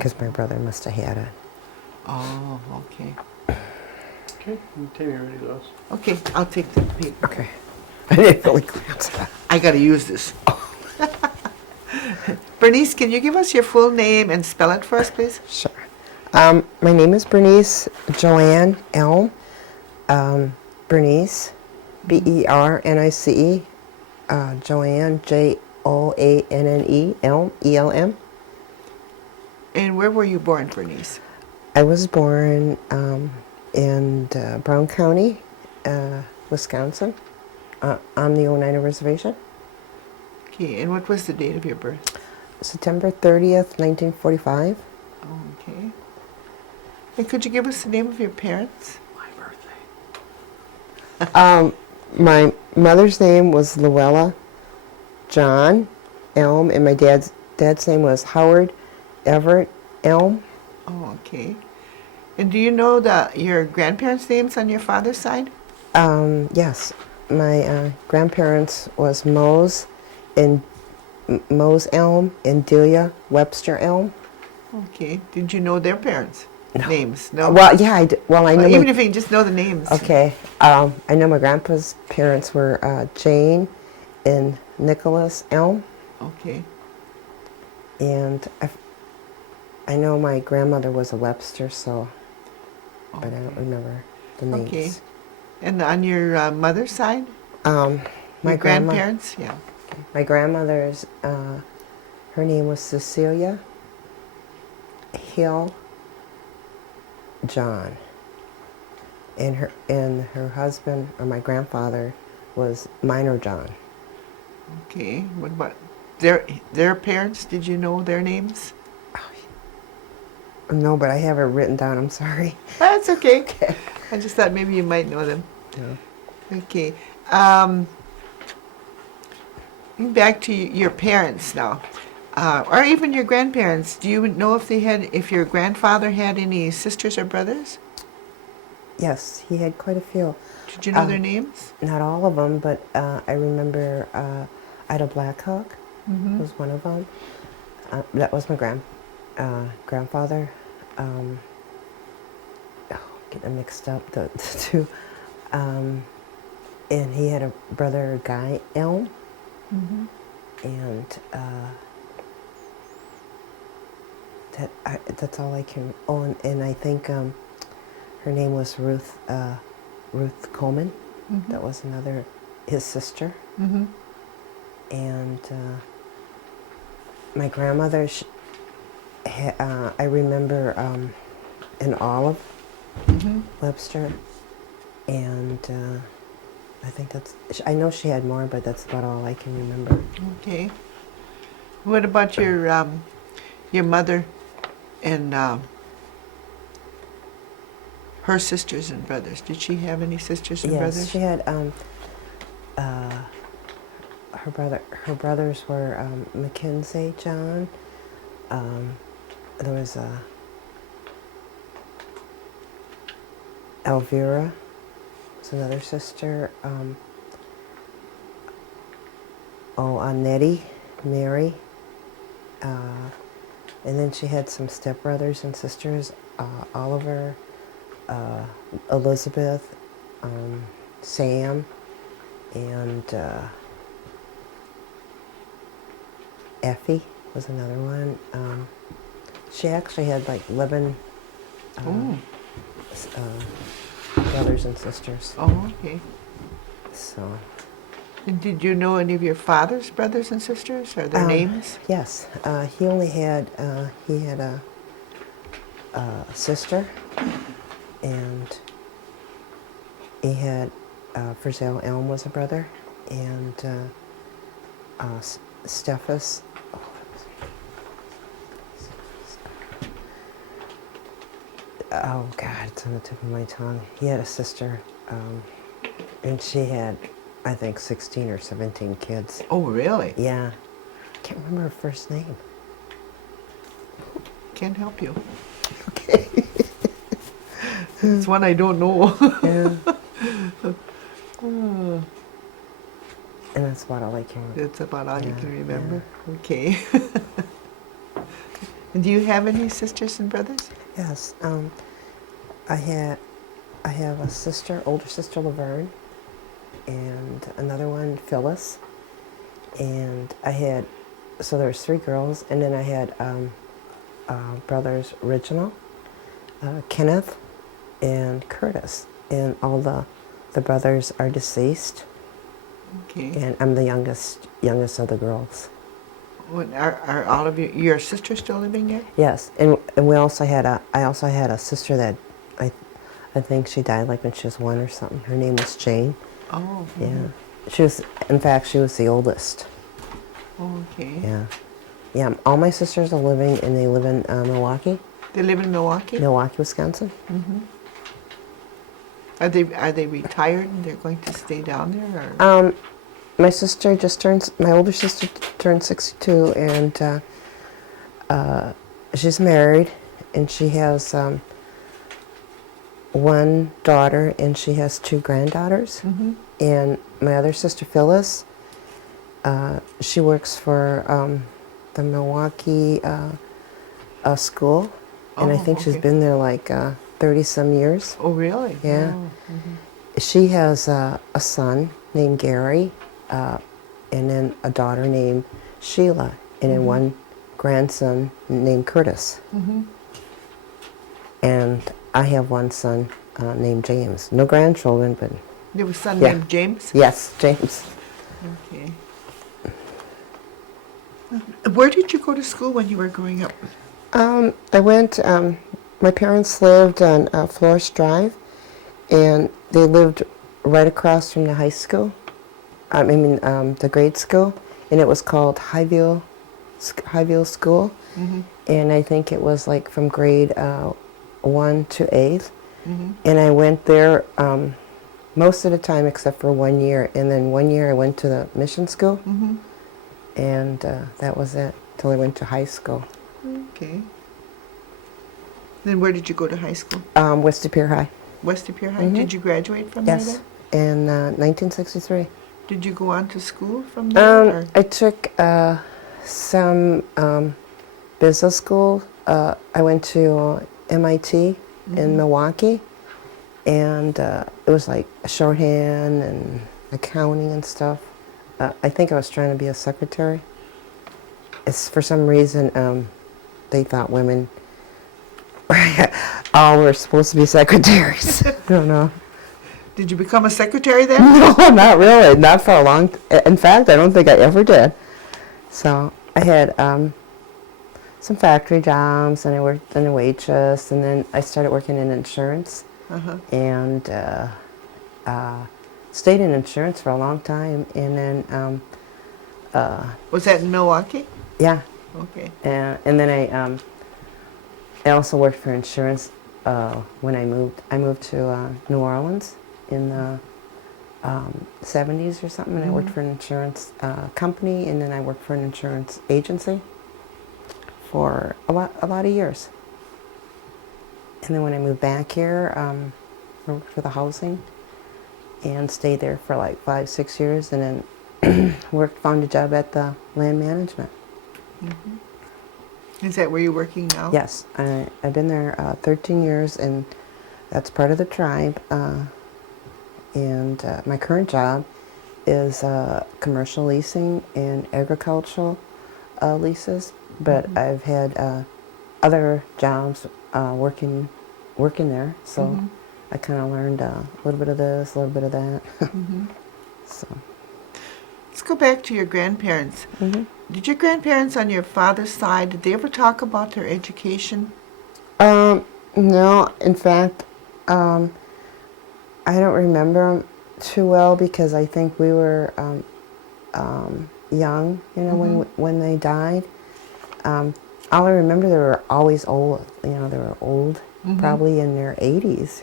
because my brother must have had it. Oh, okay. Okay, you take me ready, Lois. Okay, I'll take the paper. Okay. I didn't really glance at it. I gotta use this. Bernice, can you give us your full name and spell it for us, please? Sure. My name is Bernice Joanne Elm. Bernice, Bernice, Joanne, Joanne, Elm, ELM. And where were you born, Bernice? I was born in Brown County, Wisconsin, on the Oneida Reservation. Okay, and what was the date of your birth? September 30th, 1945. Okay. And could you give us the name of your parents? My birthday. My mother's name was Luella John Elm, and my dad's name was Howard Everett Elm. Oh, okay. And do you know your grandparents' names on your father's side? Yes, my grandparents was Mose Elm and Delia Webster Elm. Okay. Did you know their parents' names? No. Well, yeah, I know. Even if you just know the names. Okay. I know my grandpa's parents were Jane and Nicholas Elm, Okay. and I know my grandmother was a Webster, so, but I don't remember the names. Okay. And on your mother's side? My Your grandma. grandparents? Yeah. My grandmother's, her name was Cecilia Hill John, and her husband, or my grandfather, was Minor John. Okay. What about their parents? Did you know their names? No, but I have it written down. I'm sorry. That's okay. I just thought maybe you might know them. Yeah. Okay. Back to your parents now, or even your grandparents. Do you know if your grandfather had any sisters or brothers? Yes, he had quite a few. Did you know their names? Not all of them, but I remember Ida Blackhawk was one of them. That was my grandfather. Getting them mixed up, the two. And he had a brother, Guy Elm. And that's all I can. Oh, and I think her name was Ruth Coleman. That was his sister. And my grandmother, I remember an Olive Webster, and I think I know she had more, but that's about all I can remember. Okay. What about your mother and her sisters and brothers? Did she have any sisters and brothers? Yes, she had. Her brothers were Mackenzie John. There was Elvira, was another sister. Nettie, Mary, and then she had some stepbrothers and sisters, Oliver, Elizabeth, Sam, and Effie was another one. She actually had like 11 brothers and sisters. Oh, okay. So. And did you know any of your father's brothers and sisters, or their names? Yes, he only had a sister, and he had Frizzell Elm was a brother, and Stephus. Oh God, it's on the tip of my tongue. He had a sister, and she had, I think, 16 or 17 kids. Oh, really? Yeah. I can't remember her first name. Can't help you. Okay. It's one I don't know. Yeah. And that's about all I can remember. That's about all you Yeah, can remember? Okay. And do you have any sisters and brothers? Yes. I have a sister, older sister Laverne, and another one, Phyllis. And so there was 3 girls, and then I had brothers Reginald, Kenneth, and Curtis. And all the brothers are deceased, Okay. and I'm the youngest of the girls. Are all of your sisters still living there? Yes, and we also had I also had a sister that I think she died like when she was 1 or something. Her name was Jane. Oh. Yeah, she was, in fact, she was the oldest. Okay. Yeah, yeah. All my sisters are living, and they live in Milwaukee, They live in Milwaukee? Wisconsin. Mm-hmm. Are they retired and they're going to stay down there? Or? My sister my older sister turned 62, and she's married, and she has 1 daughter, and she has 2 granddaughters. Mm-hmm. And my other sister, Phyllis, she works for the Milwaukee school, and I think she's okay. been there like 30-some years. Oh, really? Yeah. Oh, mm-hmm. She has a son named Gary, and then a daughter named Sheila, and then 1 grandson named Curtis. Mm-hmm. And I have 1 son named James. No grandchildren, but You have a son Yeah. named James? yes, James. Okay. Where did you go to school when you were growing up? I went, my parents lived on Florist Drive, and they lived right across from the high school. The grade school, and it was called Highview School. Mm-hmm. And I think it was like from grade 1 to 8th. Mm-hmm. And I went there most of the time except for 1 year. And then 1 year I went to the mission school, Mm-hmm. and that was it till I went to high school. Okay. Then where did you go to high school? West Pier High. West of Pier High? Mhm. Did you graduate from there Yes, then? in 1963. Did you go on to school from there? or? I took some business school. I went to MIT in Milwaukee, and it was like shorthand and accounting and stuff. I think I was trying to be a secretary. It's for some reason they thought women all were supposed to be secretaries. I don't know. Did you become a secretary then? No, not really. Not for a long. In fact, I don't think I ever did. So I had some factory jobs, and I worked in a waitress, and then I started working in insurance, Uh-huh. and stayed in insurance for a long time, and then Was that in Milwaukee? yeah, Okay. and then I also worked for insurance when I moved. I moved to New Orleans in the 70s or something, and I worked for an insurance company, and then I worked for an insurance agency for a lot of years. And then when I moved back here, I worked for the housing and stayed there for like 5-6 years, and then found a job at the land management. Is that where you're working now? Yes, I've been there 13 years, and that's part of the tribe. And my current job is commercial leasing and agricultural leases, but I've had other jobs working there, so I kind of learned a little bit of this, a little bit of that. So. Let's go back to your grandparents. Did your grandparents on your father's side, did they ever talk about their education? No, in fact, I don't remember them too well because I think we were young, when they died. All I remember, they were always old. They were old, probably in their 80s.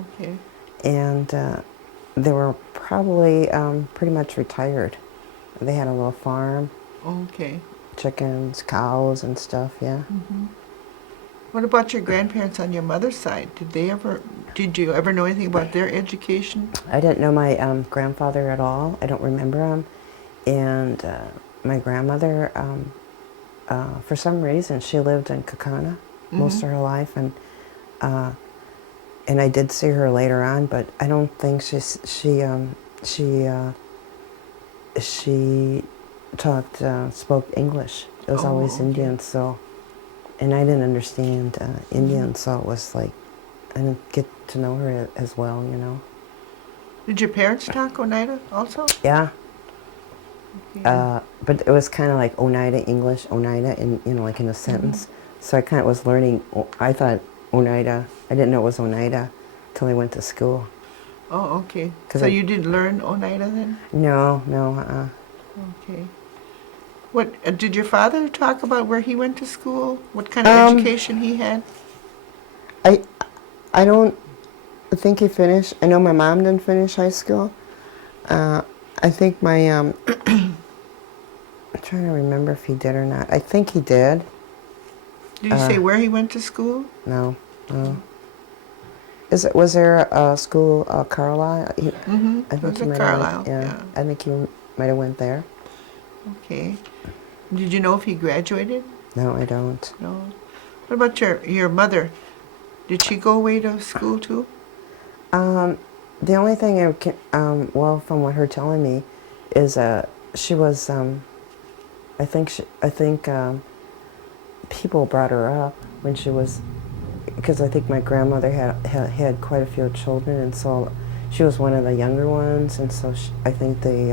Okay. And they were probably pretty much retired. They had a little farm, Okay. chickens, cows, and stuff. Yeah. What about your grandparents on your mother's side? Did you ever know anything about their education? I didn't know my grandfather at all. I don't remember him. And my grandmother, for some reason, she lived in Kakana most of her life, and I did see her later on, but I don't think she spoke English. It was always okay. Indian, so, and I didn't understand Indian, so it was like I didn't get to know her as well, you know. Did your parents talk Oneida also? Yeah. Okay. But it was kind of like Oneida English, Oneida, in like in a sentence. So I kind of was learning. I thought Oneida. I didn't know it was Oneida till I went to school. Oh, okay. 'Cause So I- you didn't learn Oneida then? No. Okay. What did your father talk about where he went to school? What kind of education he had? I don't think he finished. I know my mom didn't finish high school. I think my I'm trying to remember if he did or not. I think he did. Did he say where he went to school? No. Was there a school, Carlisle? Mm-hmm. I It think was he at might Carlisle. have. Yeah. I think he might have went there. Okay. Did you know if he graduated? No, I don't. No. What about your mother? Did she go away to school too? The only thing I can, well, from what her telling me, is she was. I think people brought her up when she was, because I think my grandmother had quite a few children, and so she was one of the younger ones, and so I think they.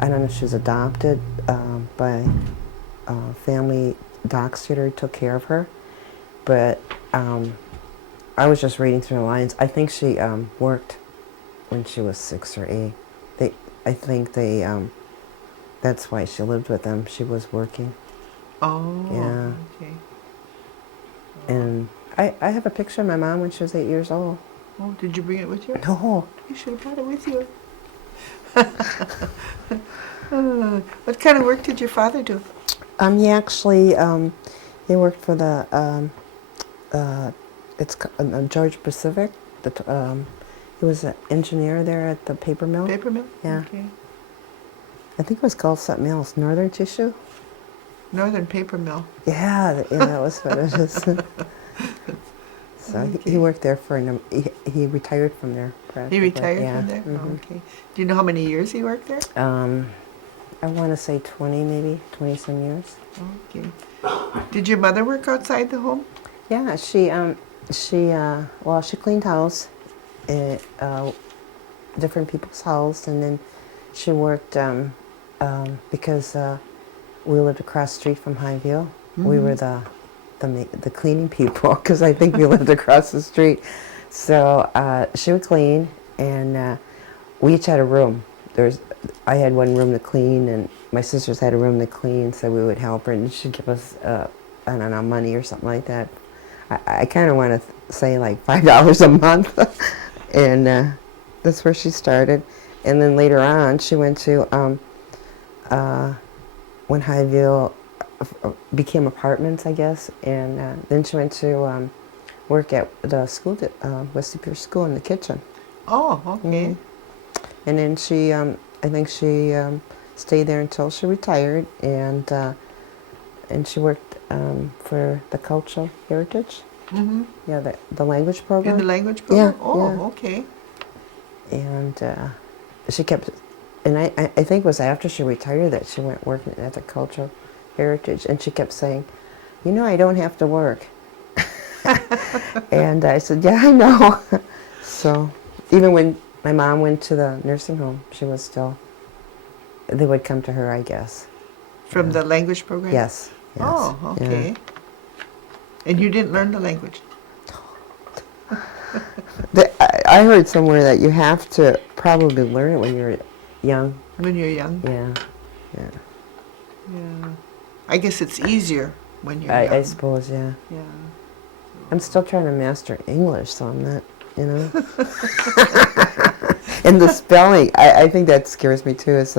I don't know if she was adopted by a family dog sitter who took care of her, but I was just reading through the lines. I think she worked when she was 6 or 8. I think that's why she lived with them. She was working. Oh. Yeah. Okay. And I have a picture of my mom when she was 8 years old. Oh, did you bring it with you? No. You should have brought it with you. What kind of work did your father do? He actually he worked for the Georgia Pacific. He was an engineer there at the paper mill. Paper mill? Yeah. Okay. I think it was called something else. Northern Tissue. Northern Paper Mill. Yeah, that was what it is. So Okay. he worked there for he retired from there. He retired Yeah. from there? Mhm. Okay. Do you know how many years he worked there? I want to say 20, maybe 20-some years. Okay. Did your mother work outside the home? Yeah, she cleaned house, different people's house, and then she worked because we lived across the street from Highview. We were the cleaning people because I think we lived across the street. So she would clean, and we each had a room. I had one room to clean, and my sisters had a room to clean, so we would help her, and she'd give us, I don't know, money or something like that. I kind of want to say like $5 a month, and that's where she started. And then later on, she went to, when Highview became apartments, I guess, and then she went to work at the school, West Superior School in the kitchen. Oh, okay. And then she, I think she stayed there until she retired, and she worked for the cultural heritage. Mm-hmm. Yeah, the language program. In the language program? Yeah, Oh, yeah. okay. And she kept, and I think it was after she retired that she went working at the cultural heritage, and she kept saying, "You know, I don't have to work." And I said, "Yeah, I know." So even when my mom went to the nursing home, she was still, they would come to her, I guess. From the language program? Yes. Oh, yeah. okay. And you didn't learn the language? I heard somewhere that you have to probably learn it when you're young. When you're young? Yeah. Yeah. I guess it's easiher when you're young. I suppose, yeah. Yeah. I'm still trying to master English, so I'm not, you know. And the spelling, I think that scares me too. Is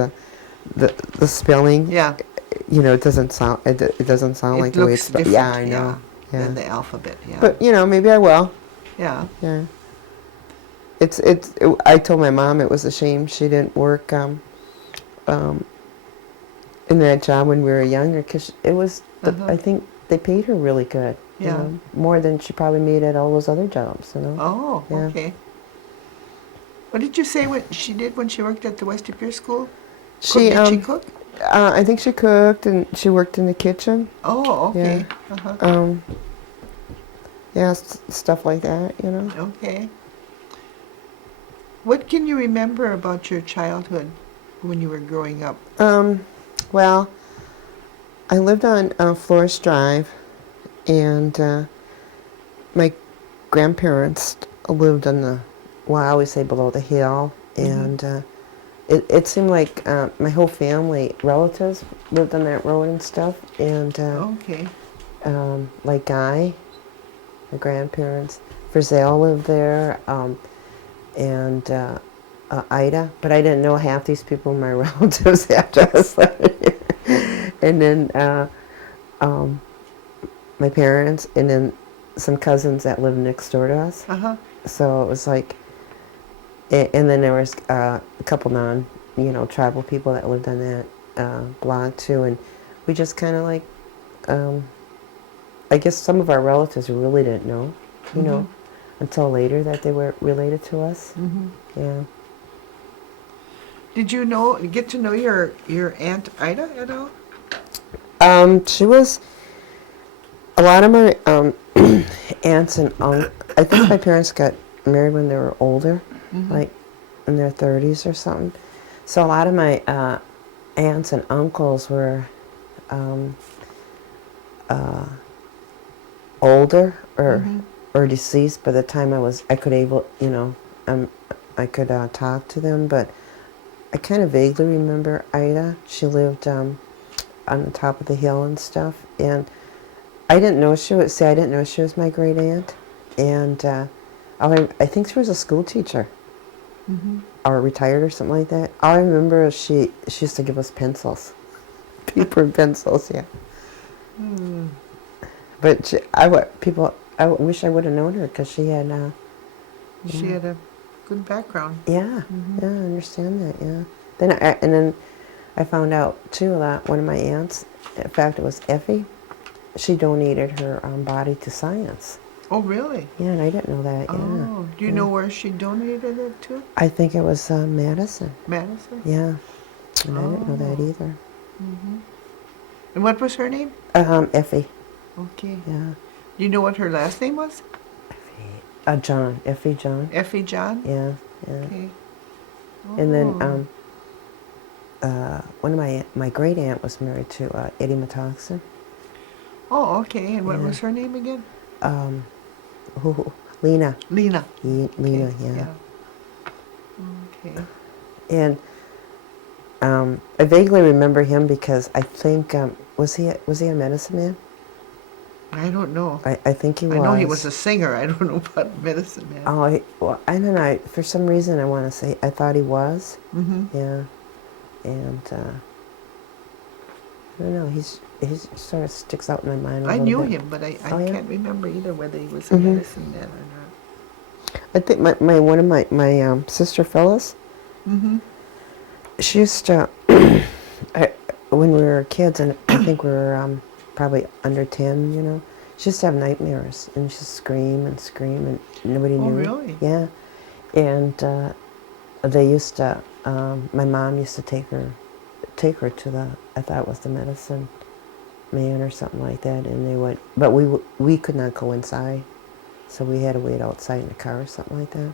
the spelling. Yeah. You know, it doesn't sound like the way it's spelled. Different, Yeah, I know. Yeah. than the alphabet, yeah. But you know, maybe I will. yeah. Yeah. I told my mom it was a shame she didn't work. in that job when we were younger, because it was, Uh-huh. I think they paid her really good. You Yeah. know, more than she probably made at all those other jobs, you know. Oh, Yeah. okay. What did you say what she did when she worked at the West Pier School? She, Did she cook? I think she cooked and she worked in the kitchen. Oh, okay. Yeah. Uh-huh. Yeah, stuff like that, you know. Okay. What can you remember about your childhood when you were growing up? Well, I lived on Flores Drive, and my grandparents lived on the, well, I always say below the hill, and it seemed like my whole family, relatives, lived on that road and stuff, and Okay. like Guy, my grandparents, Frizzell lived there, and Ida, but I didn't know half these people were my relatives after I was living here. And then my parents, and then some cousins that lived next door to us. Uh-huh. So it was like, and then there was a couple tribal people that lived on that block too, and we just kind of like, I guess some of our relatives really didn't know, you know, until later that they were related to us. Yeah. Did you get to know your Aunt Ida at all? She was, a lot of my aunts and uncles, I think my parents got married when they were older, like in their 30s or something. So a lot of my aunts and uncles were older or deceased by the time I could able, you know, I could talk to them. But I kind of vaguely remember Ida. She lived on the top of the hill and stuff, and I didn't know she was my great aunt, and I think she was a school teacher, or retired or something like that. All I remember is she used to give us pencils, paper and pencils, yeah. But I wish I would have known her because she had. She had a good background. Yeah, yeah, I understand that. Yeah. Then I found out too that one of my aunts, in fact, it was Effie. She donated her body to science. Oh, really? Yeah, and I didn't know that. Yeah. Oh, do you know where she donated it to? I think it was Madison. Madison? Yeah, and I didn't know that either. And what was her name? Effie. Okay. Yeah. Do you know what her last name was? Effie. John. Effie John. Effie John? Yeah, yeah. Okay. And then one of my great aunt was married to Eddie Metoxen. Oh, okay. And what Yeah. was her name again? Lena. Lena. Lena, Okay, yeah. Okay. And I vaguely remember him because I think was he a medicine man? I don't know. I think he was. I know he was a singer. I don't know about medicine man. Oh, well, I don't know. For some reason, I want to say I thought he was. Yeah, and I don't know. He sort of sticks out in my mind. I little knew bit. him, but I Oh, yeah? can't remember either whether he was a medicine man or not. I think one of my sister Phyllis. She used to when we were kids, and I think we were probably under 10. You know, she used to have nightmares, and she'd scream and scream, and nobody knew. Oh, really? Yeah, and they used to. My mom used to take her to the, I thought it was the medicine man or something like that, and they went, but we could not go inside, so we had to wait outside in the car or something like that.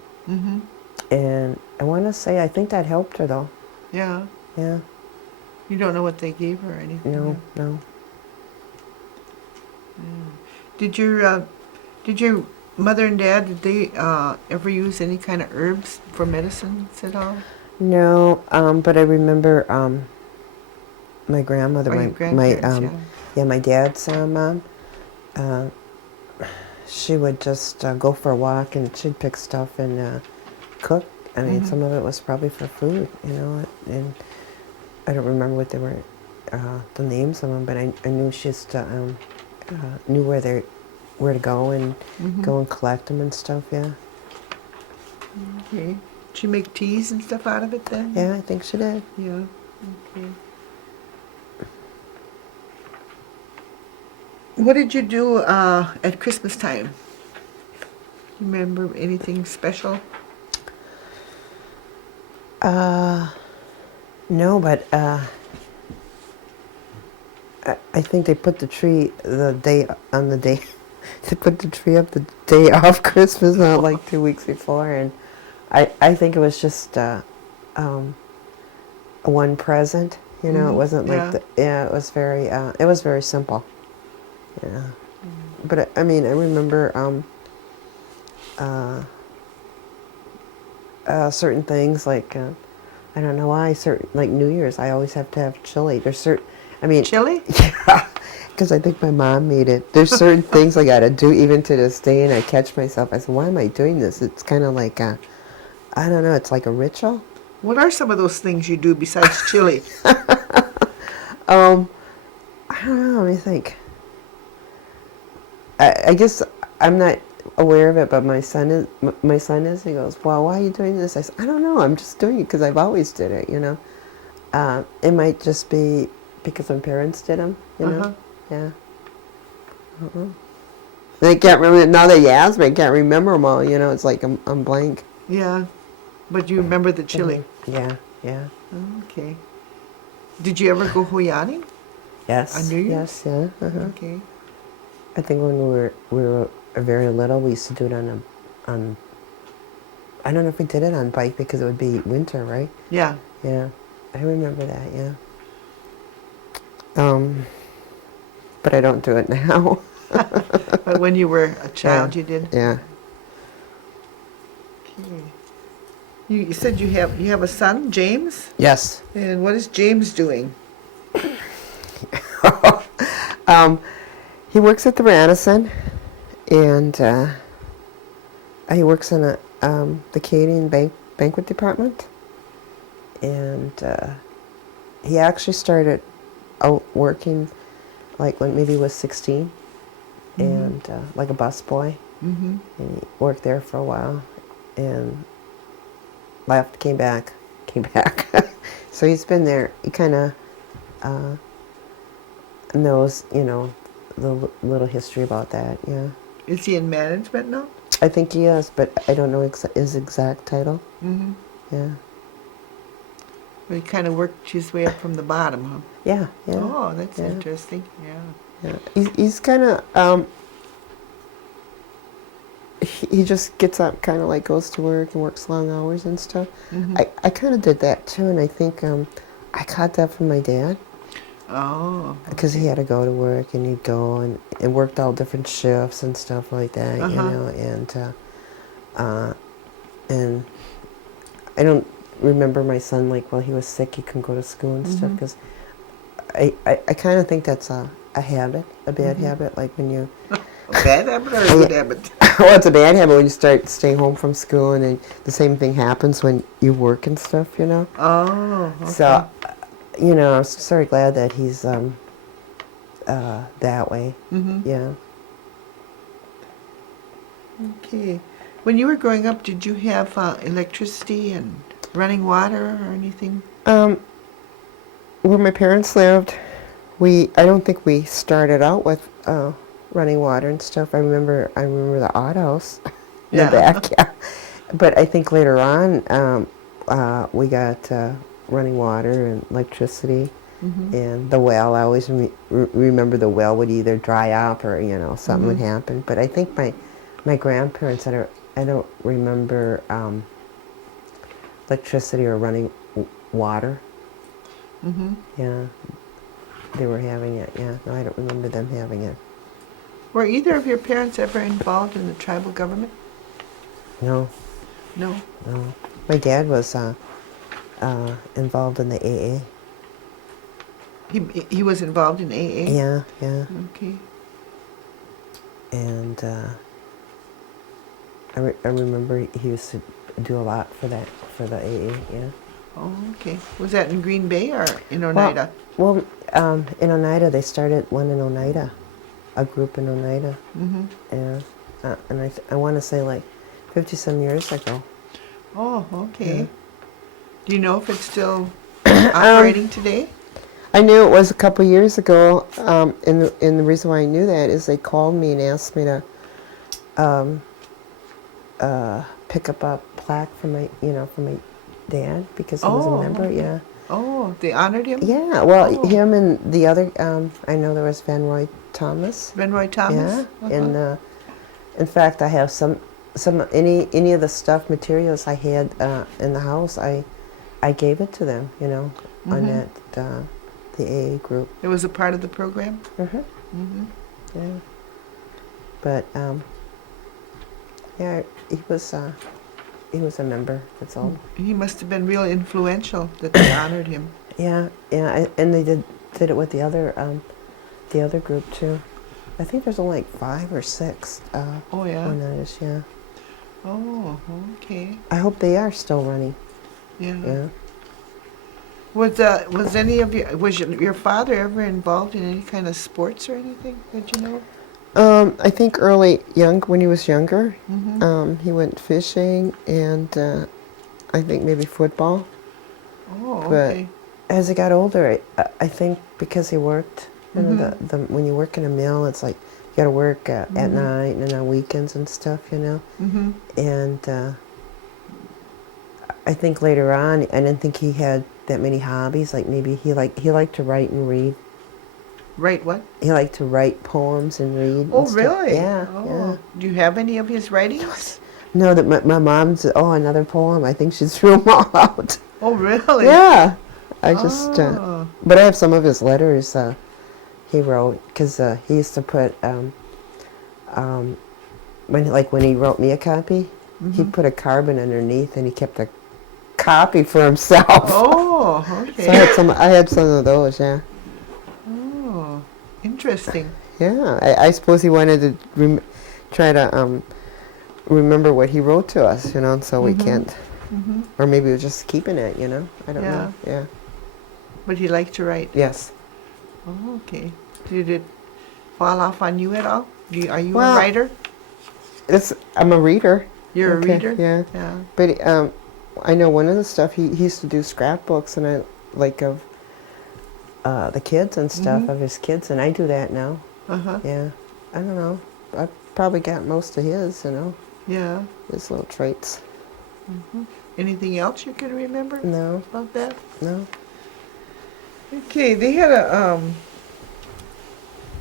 And I want to say I think that helped her though. Yeah. Yeah. You don't know what they gave her or anything? No, no. Did your mother and dad, did they ever use any kind of herbs for medicines at all? No, but I remember my grandmother, Or your grandparents, my dad's mom. She would just go for a walk, and she'd pick stuff and cook. I mean, some of it was probably for food, you know. And I don't remember what they were, the names of them, but I knew she just knew where to go and go and collect them and stuff. Yeah. Okay. Did she make teas and stuff out of it then? Yeah, I think she did. Yeah. Okay. What did you do at Christmas time? Remember anything special? No, but I think they put the tree the day on the day. They put the tree up the day of Christmas, not like 2 weeks before, and I think it was just one present. You know, it wasn't like it was very simple. Yeah, but I mean, I remember certain things like I don't know why certain like New Year's I always have to have chili. There's certain I mean Chili? yeah, because I think my mom made it. There's certain things I gotta do even to this day, and I catch myself. I said, why am I doing this? It's kind of like I don't know. It's like a ritual. What are some of those things you do besides chili? I don't know. Let me think. I guess I'm not aware of it, but my son is. My son is. He goes, "Well, why are you doing this?" I said, "I don't know. I'm just doing it because I've always did it. You know, it might just be because my parents did them. You know, yeah. I can't remember now that you asked me. I can't remember them all. You know, it's like I'm blank. Yeah, but you remember the chili. Yeah, yeah. Okay. Did you ever go hoyaning? Yes. On New Year's? Yes, yeah. Okay. I think when we were very little, we used to do it on. I don't know if we did it on bike because it would be winter, right? Yeah. Yeah, I remember that. Yeah. But I don't do it now. But when you were a child, you did? Yeah. Okay. You said you have a son, James? Yes. And what is James doing? He works at the Radisson, and he works in the Canadian banquet department. And he actually started out working like when maybe he was 16, and like a bus boy. And he worked there for a while, and left, came back. So he's been there. He kind of knows, you know, the little history about that. Yeah. Is he in management now? I think he is, but I don't know his exact title. Mm-hmm. Yeah. Well, he kind of worked his way up from the bottom, huh? Yeah. Yeah. Oh, that's Yeah. interesting. Yeah. Yeah. He's kind of he just gets up, kind of like goes to work and works long hours and stuff. I kind of did that too, and I think I caught that from my dad. Oh. Because he had to go to work, and he'd go and worked all different shifts and stuff like that, you know, and I don't remember my son, like, while he was sick, he couldn't go to school and stuff, because I kind of think that's a habit, a bad habit, like when you... A bad habit or a good habit? Well, it's a bad habit when you start staying home from school, and then the same thing happens when you work and stuff, you know? Oh, okay. So, you know, I'm sort of glad that he's that way. Yeah. Okay. When you were growing up, did you have electricity and running water or anything? Where my parents lived, I don't think we started out with running water and stuff. I remember the outhouse in the back, yeah. But I think later on we got running water and electricity, and the well. I always remember the well would either dry up or, you know, something would happen. But I think my grandparents, I don't remember electricity or running water. Yeah, they were having it. Yeah, no, I don't remember them having it. Were either of your parents ever involved in the tribal government? No. No. No. My dad was involved in the AA. He was involved in AA? Yeah, yeah. Okay. And I remember he used to do a lot for the AA, yeah. Oh, okay. Was that in Green Bay or in Oneida? Well, in Oneida, they started one in Oneida, a group in Oneida. Yeah. And I want to say like 50-some years ago. Oh, okay. Do you know if it's still operating today? I knew it was a couple years ago, and the reason why I knew that is they called me and asked me to pick up a plaque for my, for my dad because he was a member. Yeah. Oh, they honored him? Yeah. Well, Oh. him and the other. I know there was Van Roy Thomas. Benroy Thomas? Yeah. And in fact, I have some any of the stuffed materials I had in the house. I gave it to them. On that the AA group. It was a part of the program? Yeah. But yeah, he was a member. That's all. He must have been real influential that they honored him. Yeah, and they did it with the other group too. I think there's only like 5 or 6. Oh, yeah? on those, yeah. Oh, okay. I hope they are still running. Yeah. Yeah. Was any of was your father ever involved in any kind of sports or anything that you know? I think when he was younger, he went fishing and I think maybe football. Oh, But okay. as he got older, I think because he worked, when you work in a mill, it's like you got to work at night and on weekends and stuff, And I think later on, I didn't think he had that many hobbies. Like maybe he liked to write and read. Write what? He liked to write poems and read. Oh, and stuff. really? Yeah, Oh. yeah. Do you have any of his writings? No, that my mom's. Oh, another poem. I think she threw them all out. Oh, really? Yeah, I just. Oh. But I have some of his letters he wrote because he used to put when he wrote me a copy, he put a carbon underneath and he kept a copy for himself. Oh, okay. So I had some of those. Yeah. Oh, interesting. Yeah, I suppose he wanted to try to remember what he wrote to us, so we can't, or maybe he was just keeping it, I don't know. Yeah. But he liked to write. Yes. Oh, okay. Did it fall off on you at all? Are you Well, a writer? I'm a reader. You're Okay, a reader? Yeah. Yeah. But I know one of the stuff he used to do scrapbooks and of the kids and stuff of his kids, and I do that now. Uh-huh. Yeah. I don't know. I probably got most of his, Yeah. his little traits. Anything else you can remember No, about that? no. Okay, they had a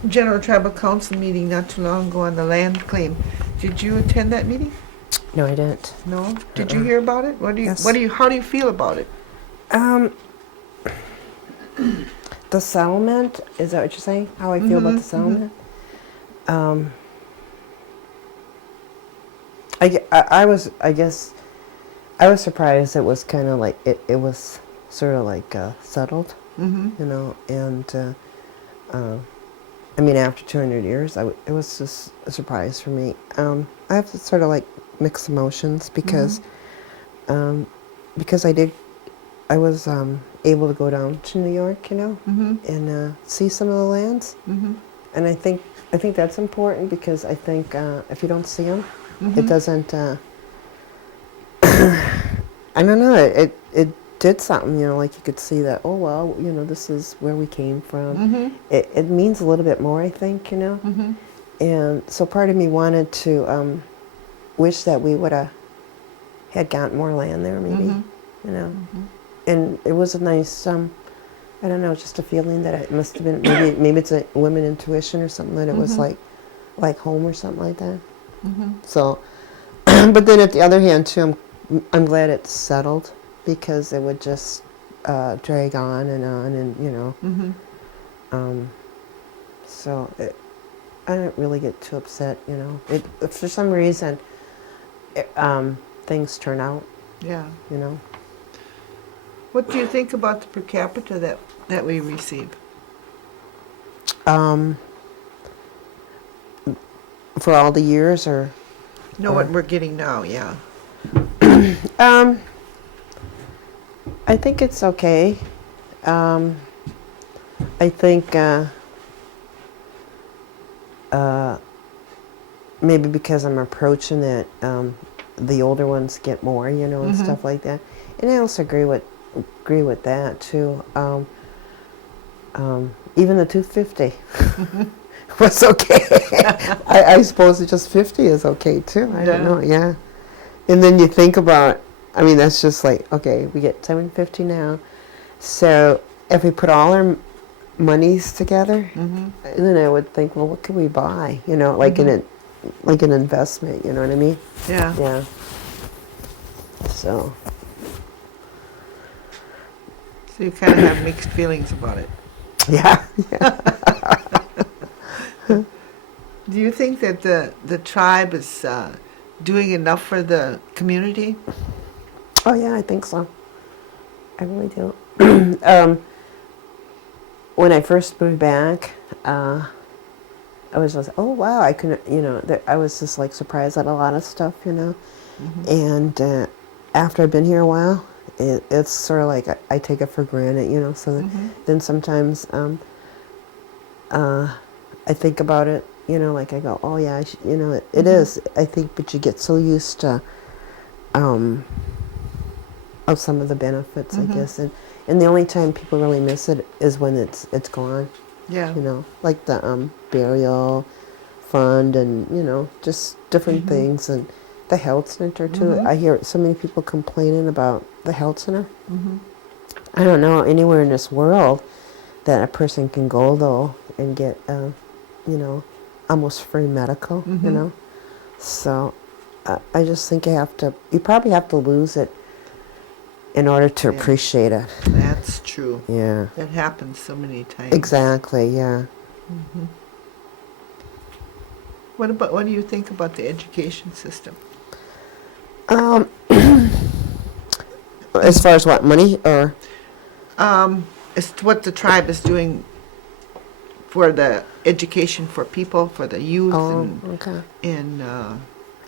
General Tribal Council meeting not too long ago on the land claim. Did you attend that meeting? No, I didn't. No. Did you hear about it? Yes. How do you feel about it? The settlement, is that what you're saying? How I feel about the settlement? I guess I was surprised it was kind of like it was sort of like settled, and I mean after 200 years it was just a surprise for me. I have sort of like mixed emotions because I was able to go down to New York, and see some of the lands, and I think that's important because I think if you don't see them, it doesn't. I don't know. It did something, like you could see that. Oh well, this is where we came from. It means a little bit more, I think, and so part of me wanted to wish that we would have had gotten more land there, maybe, and it was a nice. I don't know, just a feeling that it must have been maybe it's a women intuition or something that it was like home or something like that. So, but then at the other hand too, I'm glad it's settled because it would just drag on, and so I don't really get too upset. For some reason, things turn out. Yeah. What do you think about the per capita that we receive? For all the years, or what we're getting now? Yeah. I think it's okay. I think maybe because I'm approaching it, the older ones get more, and stuff like that. And I also agree with that too. Even the 250 was okay. I suppose it's just 50 is okay too. I don't know. Yeah. And then you think about, I mean, that's just like, okay, we get 750 now. So if we put all our monies together, and then I would think, well, what can we buy? You know, like like an investment. You know what I mean? Yeah. Yeah. So. So you kind of have mixed feelings about it. Yeah. Do you think that the tribe is doing enough for the community? Oh yeah, I think so. I really do. When I first moved back, I was just, oh wow, I couldn't, you know, I was just like surprised at a lot of stuff, you know. And after I've been here a while, it's sort of like I take it for granted, you know. So then sometimes I think about it, you know, like I go, oh yeah, you know, it is. I think, but you get so used to of some of the benefits, I guess, and the only time people really miss it is when it's gone. Yeah. You know, like the burial fund, and you know, just different things, and the health center too. I hear so many people complaining about the health center. I don't know anywhere in this world that a person can go though and get, you know, almost free medical. You know, so I just think you probably have to lose it in order to appreciate it. That's true. Yeah. That happens so many times. Exactly. Yeah. What do you think about the education system? As far as what, money or? It's what the tribe is doing for the education for people, for the youth, Okay. and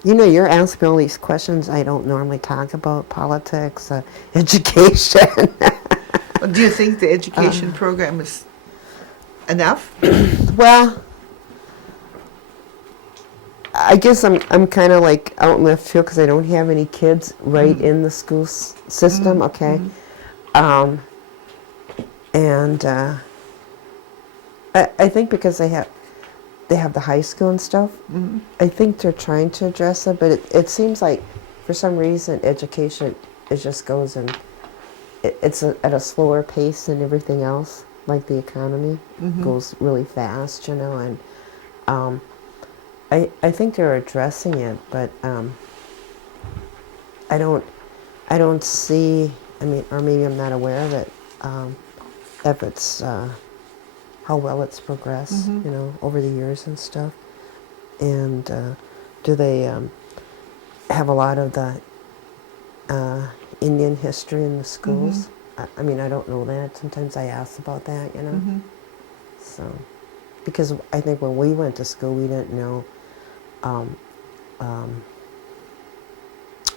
You know, you're asking all these questions I don't normally talk about, politics, education. do you think the education program is enough? Well, I guess I'm kind of like out in left field because I don't have any kids right in the school system. Okay, and I think because they have the high school and stuff. I think they're trying to address it, but it seems like for some reason education it just goes and it's at a slower pace than everything else. Like the economy goes really fast, you know, and I think they're addressing it, but I don't see. I mean, or maybe I'm not aware of it. If it's how well it's progressed, you know, over the years and stuff. And do they have a lot of the Indian history in the schools? I mean, I don't know that. Sometimes I ask about that, you know. So, because I think when we went to school, we didn't know a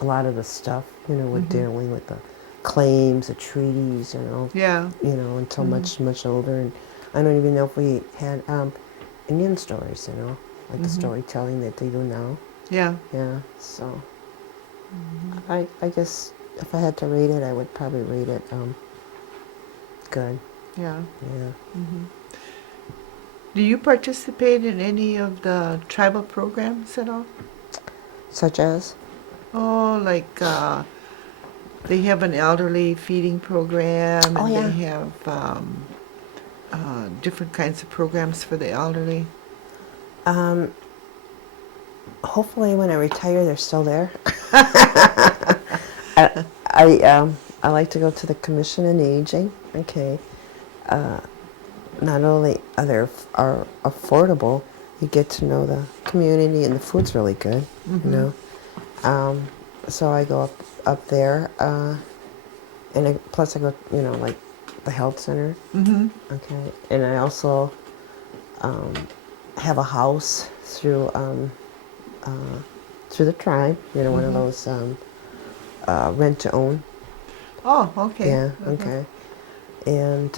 lot of the stuff, you know, with dealing with the claims, the treaties, you know. Yeah. You know, until much older, and I don't even know if we had Indian stories, you know, like the storytelling that they do now. Yeah. Yeah. So, I guess if I had to rate it, I would probably rate it good. Yeah. Yeah. Do you participate in any of the tribal programs at all? Such as? Oh, like they have an elderly feeding program, and yeah. they have different kinds of programs for the elderly. Hopefully, when I retire, they're still there. I like to go to the Commission on Aging. Okay. Not only are affordable, you get to know the community, and the food's really good. You know. So I go up there, and plus I go, you know, like the health center. Okay, and I also have a house through the tribe. You know, one of those rent to own. Oh, okay. Yeah. Okay. And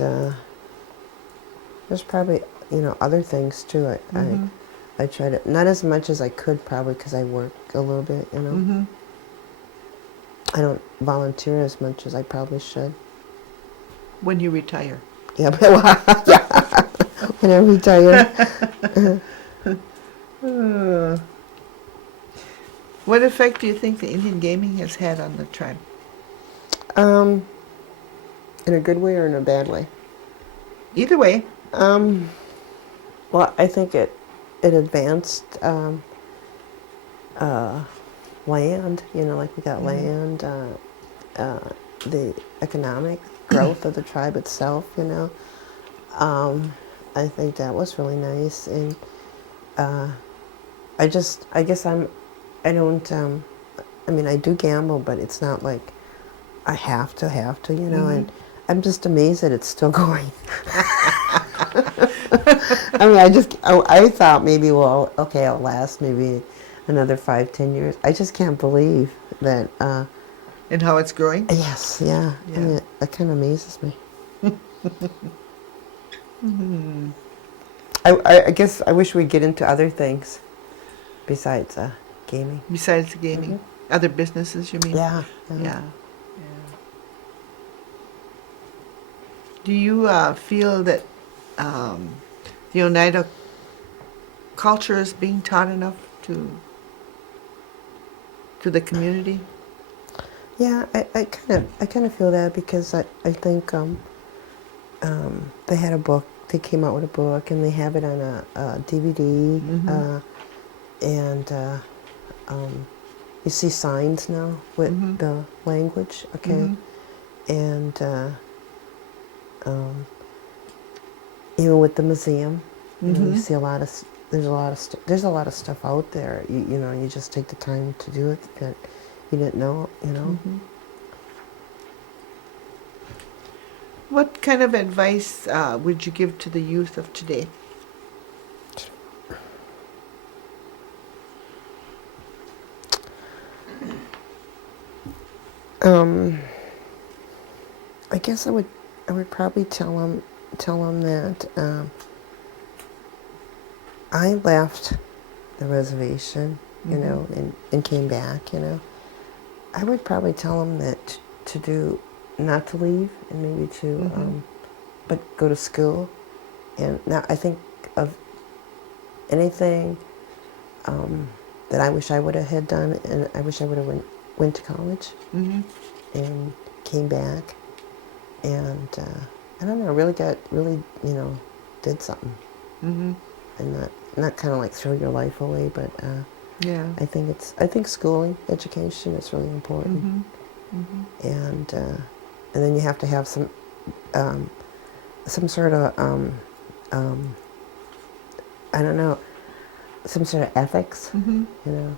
there's probably, you know, other things too. I try to, not as much as I could probably because I work a little bit, you know. I don't volunteer as much as I probably should. When you retire. Yeah, but, yeah. When I retire. What effect do you think the Indian gaming has had on the tribe? In a good way or in a bad way? Either way. Well, I think it advanced land. You know, like we got land, the economic growth of the tribe itself. You know, I think that was really nice, and I guess I don't. I mean, I do gamble, but it's not like I have to. You know, and I'm just amazed that it's still going. I mean, I thought maybe, well, okay, it'll last maybe another 5-10 years. I just can't believe that. And how it's growing? Yes, yeah. I mean, that kind of amazes me. I guess I wish we'd get into other things besides gaming. Besides the gaming? Other businesses, you mean? Yeah. Yeah. Do you feel that the Oneida culture is being taught enough to the community? Yeah, I kind of feel that because I think they had a book. They came out with a book, and they have it on a DVD, and you see signs now with the language. Okay, and even with the museum, you know, you see a lot of there's a lot of stuff out there. You know, you just take the time to do it that you didn't know. You know. What kind of advice would you give to the youth of today? I guess I would probably tell them that I left the reservation, you know, and came back. You know, I would probably tell them that not to leave, and maybe to but go to school. And now I think of anything that I wish I would have had done, and I wish I would have went to college and came back, and I don't know, really you know, did something, and not kind of like throw your life away, but I think schooling, education is really important, and then you have to have some sort of I don't know, some sort of ethics, you know,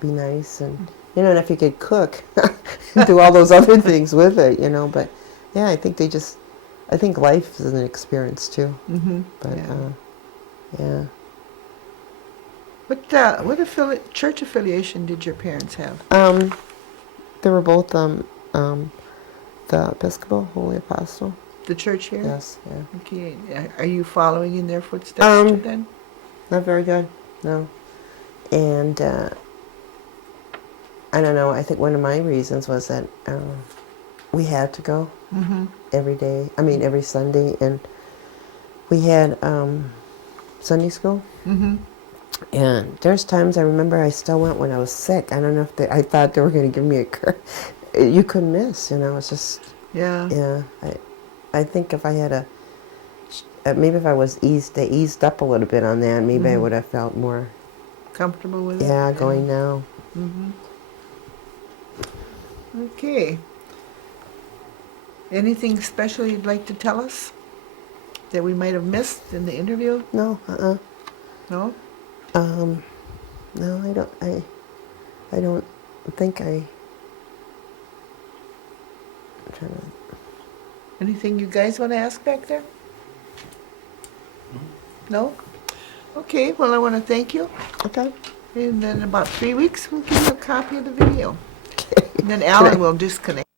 be nice, and you know, and if you could cook, do all those other things with it, you know. But yeah, I think life is an experience too. But yeah. What church affiliation did your parents have? They were both the Episcopal Holy Apostle. The church here? Yes, yeah. Okay. Are you following in their footsteps too, then? Not very good, no. And I don't know, I think one of my reasons was that we had to go every day, every Sunday, and we had Sunday school. And there's times I remember I still went when I was sick. I don't know if I thought they were going to give me a curse. You couldn't miss, you know, it's just... Yeah. I think if I had maybe if I was eased up a little bit on that, maybe I would have felt more... Comfortable with it? Yeah, going now. Okay. Anything special you'd like to tell us that we might have missed in the interview? No, No? No, I don't think I'm trying to... Anything you guys want to ask back there? No? Okay, well, I want to thank you. Okay. And then in about 3 weeks, we'll give you a copy of the video. And then Alan will disconnect.